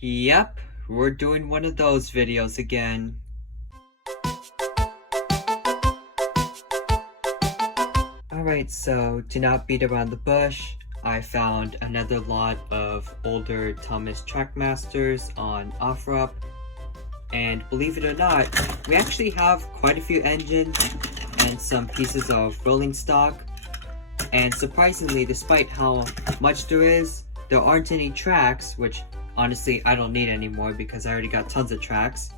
Yep, we're doing one of those videos again. Alright, so to not beat around the bush, I found another lot of older Thomas Trackmasters on OfferUp. And believe it or not, we actually have quite a few engines and some pieces of rolling stock. And surprisingly, despite how much there aren't any tracks, which honestly I don't need anymore because I already got tons of tracks.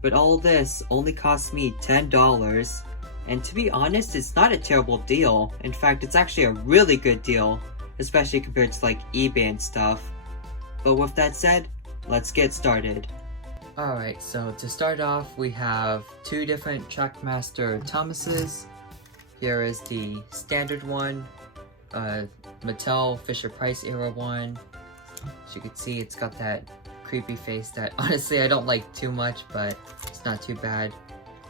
But all this only cost me $10, and to be honest, it's not a terrible deal. In fact, it's actually a really good deal, especially compared to like eBay and stuff. But with that said, let's get started. Alright, so to start off, we have two different Trackmaster Thomases. Here is the standard one, Mattel Fisher-Price era one. As you can see, it's got that creepy face that honestly I don't like too much, but it's not too bad.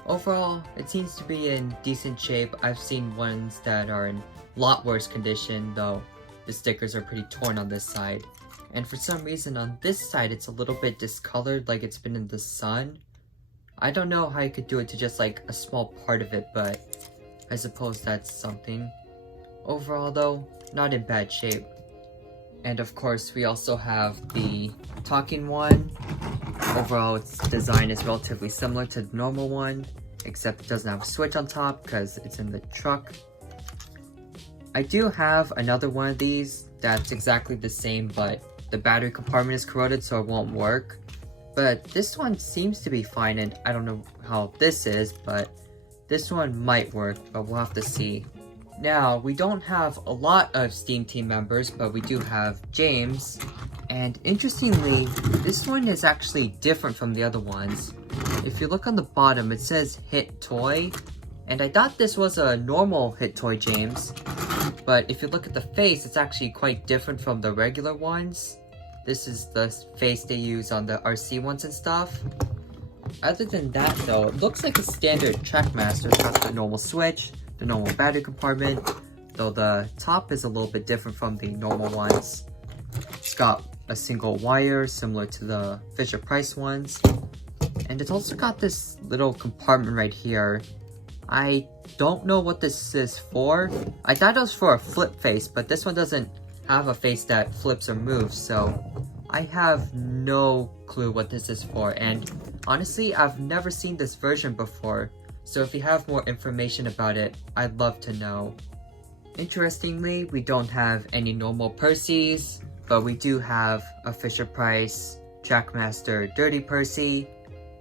Overall, it seems to be in decent shape. I've seen ones that are in a lot worse condition, though the stickers are pretty torn on this side. And for some reason on this side it's a little bit discolored, like it's been in the sun. I don't know how you could do it to just like a small part of it, but I suppose that's something. Overall though, not in bad shape. And of course we also have the talking one. Overall its design is relatively similar to the normal one, except it doesn't have a switch on top because it's in the truck. I do have another one of these that's exactly the same, but the battery compartment is corroded so it won't work. But this one seems to be fine, and I don't know how this is, but this one might work, but we'll have to see. Now, we don't have a lot of Steam team members, but we do have James. And interestingly, this one is actually different from the other ones. If you look on the bottom, it says Hit Toy. And I thought this was a normal Hit Toy James. But if you look at the face, it's actually quite different from the regular ones. This is the face they use on the RC ones and stuff. Other than that though, it looks like a standard Trackmaster. It's got the normal switch, the normal battery compartment, though the top is a little bit different from the normal ones. It's got a single wire similar to the Fisher-Price ones. And it's also got this little compartment right here. I don't know what this is for. I thought it was for a flip face, but this one doesn't have a face that flips or moves, so I have no clue what this is for. And honestly, I've never seen this version before, so if you have more information about it, I'd love to know. Interestingly, we don't have any normal Percys, but we do have a Fisher-Price Trackmaster Dirty Percy.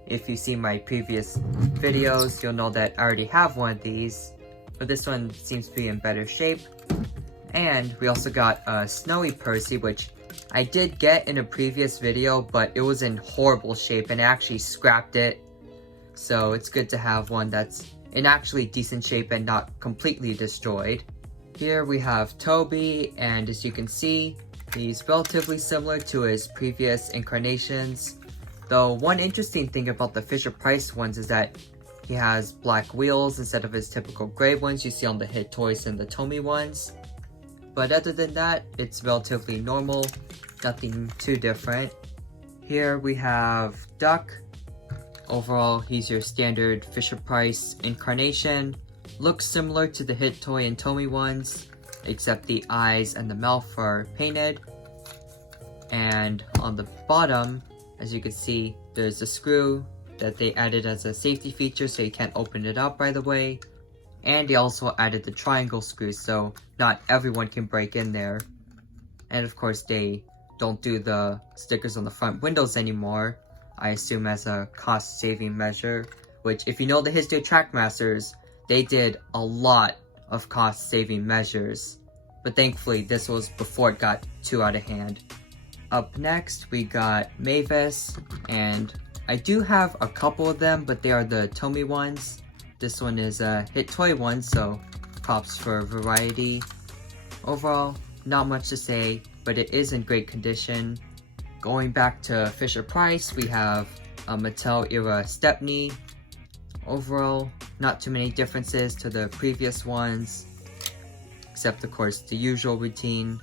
If you see my previous videos, you'll know that I already have one of these, but this one seems to be in better shape. And we also got a Snowy Percy, which I did get in a previous video, but it was in horrible shape and I actually scrapped it. So it's good to have one that's in actually decent shape and not completely destroyed. Here we have Toby, and as you can see, he's relatively similar to his previous incarnations. Though one interesting thing about the Fisher-Price ones is that he has black wheels instead of his typical gray ones you see on the Hit Toys and the Tomy ones. But other than that, it's relatively normal, nothing too different. Here we have Duck. Overall, he's your standard Fisher-Price incarnation. Looks similar to the Hit Toy and Tomy ones, except the eyes and the mouth are painted. And on the bottom, as you can see, there's a screw that they added as a safety feature so you can't open it up right away. And they also added the triangle screw so not everyone can break in there. And of course they don't do the stickers on the front windows anymore, I assume as a cost saving measure, which if you know the history of Trackmasters, they did a lot of cost saving measures. But thankfully this was before it got too out of hand. Up next we got Mavis, and I do have a couple of them, but they are the Tomy ones. This one is a Hit Toy one, so props for variety. Overall, not much to say, but it is in great condition. Going back to Fisher-Price, we have a Mattel era Stepney. Overall, not too many differences to the previous ones, except of course the usual routine.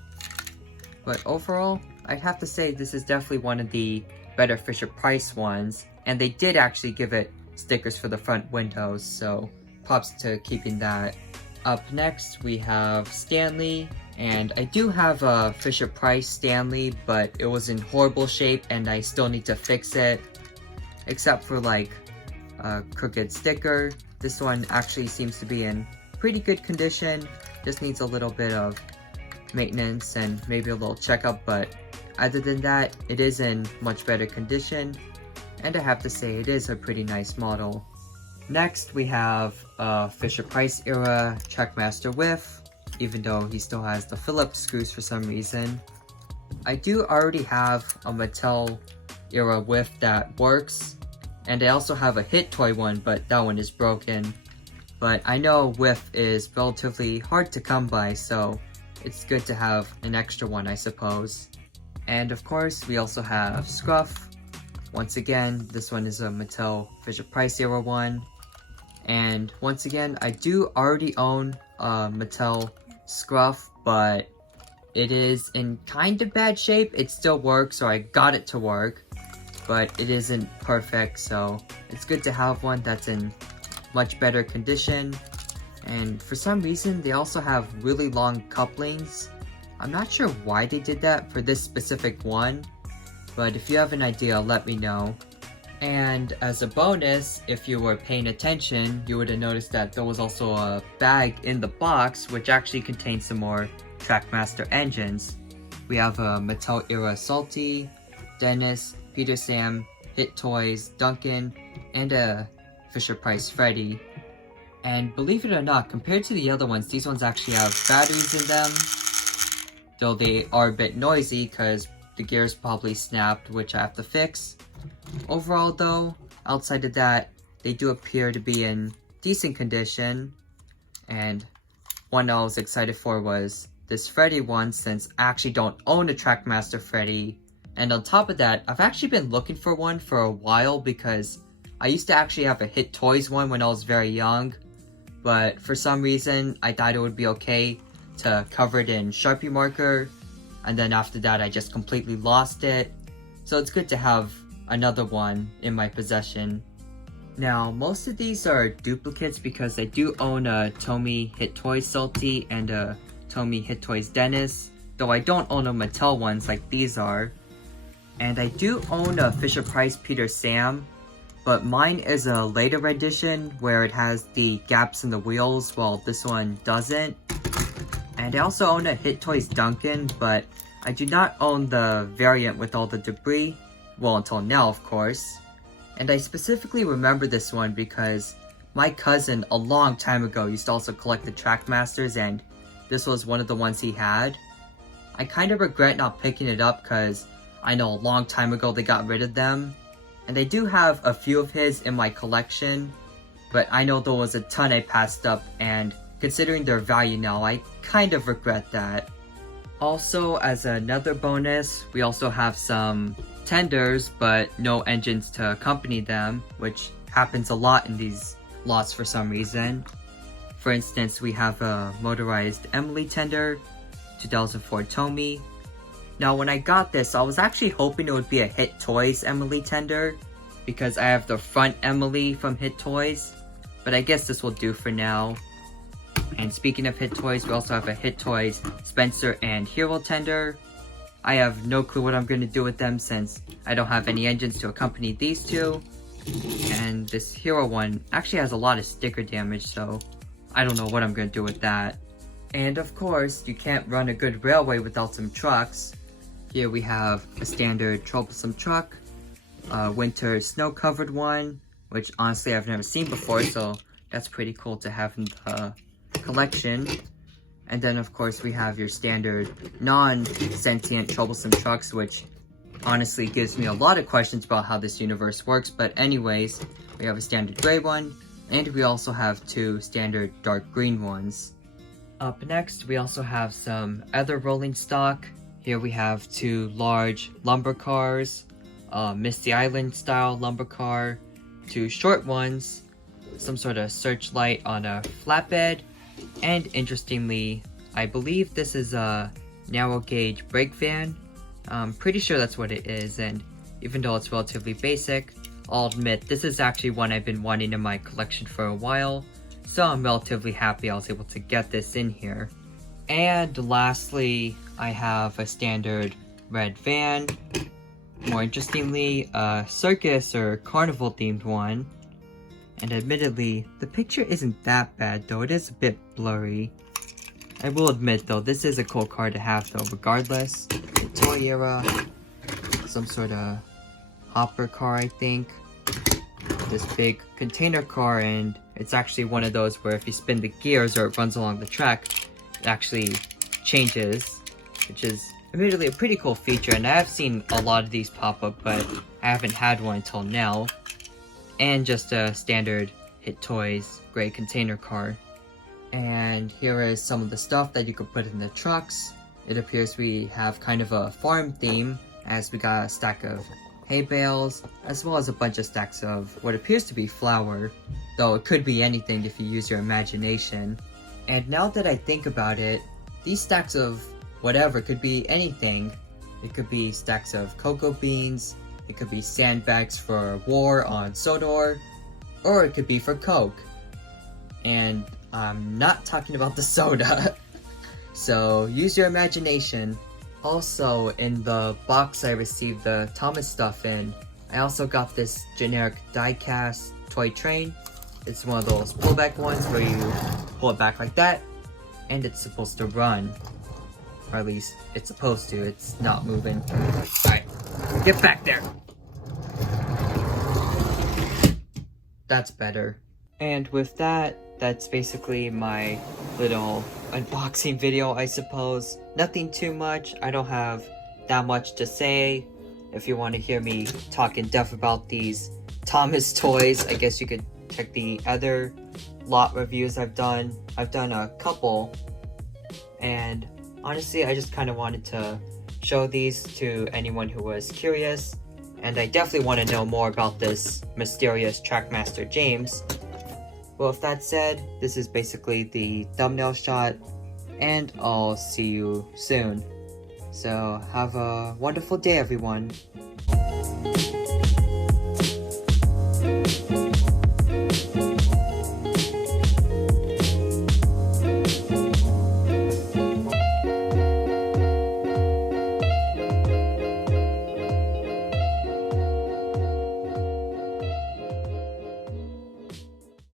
But overall, I'd have to say this is definitely one of the better Fisher-Price ones, and they did actually give it stickers for the front windows, so props to keeping that. Up next we have Stanley, and I do have a Fisher-Price Stanley, but it was in horrible shape and I still need to fix it, except for like a crooked sticker. This one actually seems to be in pretty good condition, just needs a little bit of maintenance and maybe a little checkup, but other than that, it is in much better condition, and I have to say it is a pretty nice model. Next we have a Fisher-Price era Trackmaster Whiff, even though he still has the Phillips screws for some reason. I do already have a Mattel era Whiff that works, and I also have a Hit Toy one, but that one is broken. But I know Whiff is relatively hard to come by, so it's good to have an extra one, I suppose. And of course, we also have Scruff. Once again, this one is a Mattel Fisher-Price era one. And once again, I do already own a Mattel Scruff, but it is in kind of bad shape. It still works, so I got it to work, but it isn't perfect, so it's good to have one that's in much better condition. And for some reason, they also have really long couplings. I'm not sure why they did that for this specific one, but if you have an idea, let me know. And as a bonus, if you were paying attention, you would have noticed that there was also a bag in the box which actually contains some more Trackmaster engines. We have a Mattel era Salty, Dennis, Peter Sam, Hit Toys, Duncan, and a Fisher-Price Fredji. And believe it or not, compared to the other ones, these ones actually have batteries in them, though they are a bit noisy because the gears probably snapped, which I have to fix. Overall though, outside of that, they do appear to be in decent condition, and one I was excited for was this Fredji one, since I actually don't own a Trackmaster Fredji. And on top of that, I've actually been looking for one for a while because I used to actually have a Hit Toys one when I was very young, but for some reason I thought it would be okay to cover it in Sharpie marker, and then after that I just completely lost it. So it's good to have another one in my possession. Now, most of these are duplicates because I do own a Tomy Hit Toys Salty and a Tomy Hit Toys Dennis, though I don't own a Mattel ones like these are. And I do own a Fisher-Price Peter Sam, but mine is a later edition where it has the gaps in the wheels while this one doesn't. And I also own a Hit Toys Duncan, but I do not own the variant with all the debris. Well, until now, of course. And I specifically remember this one because my cousin a long time ago used to also collect the Trackmasters, and this was one of the ones he had. I kind of regret not picking it up because I know a long time ago they got rid of them. And I do have a few of his in my collection, but I know there was a ton I passed up, and considering their value now, I kind of regret that. Also, as another bonus, we also have some tenders, but no engines to accompany them, which happens a lot in these lots for some reason. For instance, we have a motorized Emily tender, 2004 Tomy. Now, when I got this, I was actually hoping it would be a Hit Toys Emily tender, because I have the front Emily from Hit Toys, but I guess this will do for now. And speaking of Hit Toys, we also have a Hit Toys Spencer and Hero tender. I have no clue what I'm going to do with them since I don't have any engines to accompany these two. And this Hero one actually has a lot of sticker damage, so I don't know what I'm going to do with that. And of course, you can't run a good railway without some trucks. Here we have a standard troublesome truck, a winter snow-covered one, which honestly I've never seen before, so that's pretty cool to have in the collection. And then of course we have your standard non-sentient troublesome trucks, which honestly gives me a lot of questions about how this universe works. But anyways, we have a standard gray one, and we also have two standard dark green ones. Up next, we also have some other rolling stock. Here we have two large lumber cars, Misty Island style lumber car, two short ones, some sort of searchlight on a flatbed, and interestingly, I believe this is a narrow gauge brake van. I'm pretty sure that's what it is, and even though it's relatively basic, I'll admit this is actually one I've been wanting in my collection for a while, so I'm relatively happy I was able to get this in here. And lastly, I have a standard red van. More interestingly, a circus or carnival themed one. And admittedly, the picture isn't that bad though, it is a bit blurry. I will admit though, this is a cool car to have though, regardless. The toy era, some sort of hopper car I think. This big container car, and it's actually one of those where if you spin the gears or it runs along the track, it actually changes, which is admittedly a pretty cool feature, and I have seen a lot of these pop up, but I haven't had one until now. And just a standard Hit Toys gray container car. And here is some of the stuff that you could put in the trucks. It appears we have kind of a farm theme, as we got a stack of hay bales, as well as a bunch of stacks of what appears to be flour, though it could be anything if you use your imagination. And now that I think about it, these stacks of whatever could be anything. It could be stacks of cocoa beans, it could be sandbags for war on Sodor, or it could be for Coke. And I'm not talking about the soda. So use your imagination. Also, in the box I received the Thomas stuff in, I also got this generic die-cast toy train. It's one of those pullback ones where you pull it back like that, and it's supposed to run. Or at least, it's supposed to, it's not moving. Alright, get back there! That's better. And with that, that's basically my little unboxing video, I suppose. Nothing too much, I don't have that much to say. If you want to hear me talk in depth about these Thomas toys, I guess you could check the other lot reviews I've done. I've done a couple, and honestly, I just kind of wanted to show these to anyone who was curious, and I definitely want to know more about this mysterious Trackmaster James. Well, with that said, this is basically the thumbnail shot, and I'll see you soon. So, have a wonderful day, everyone.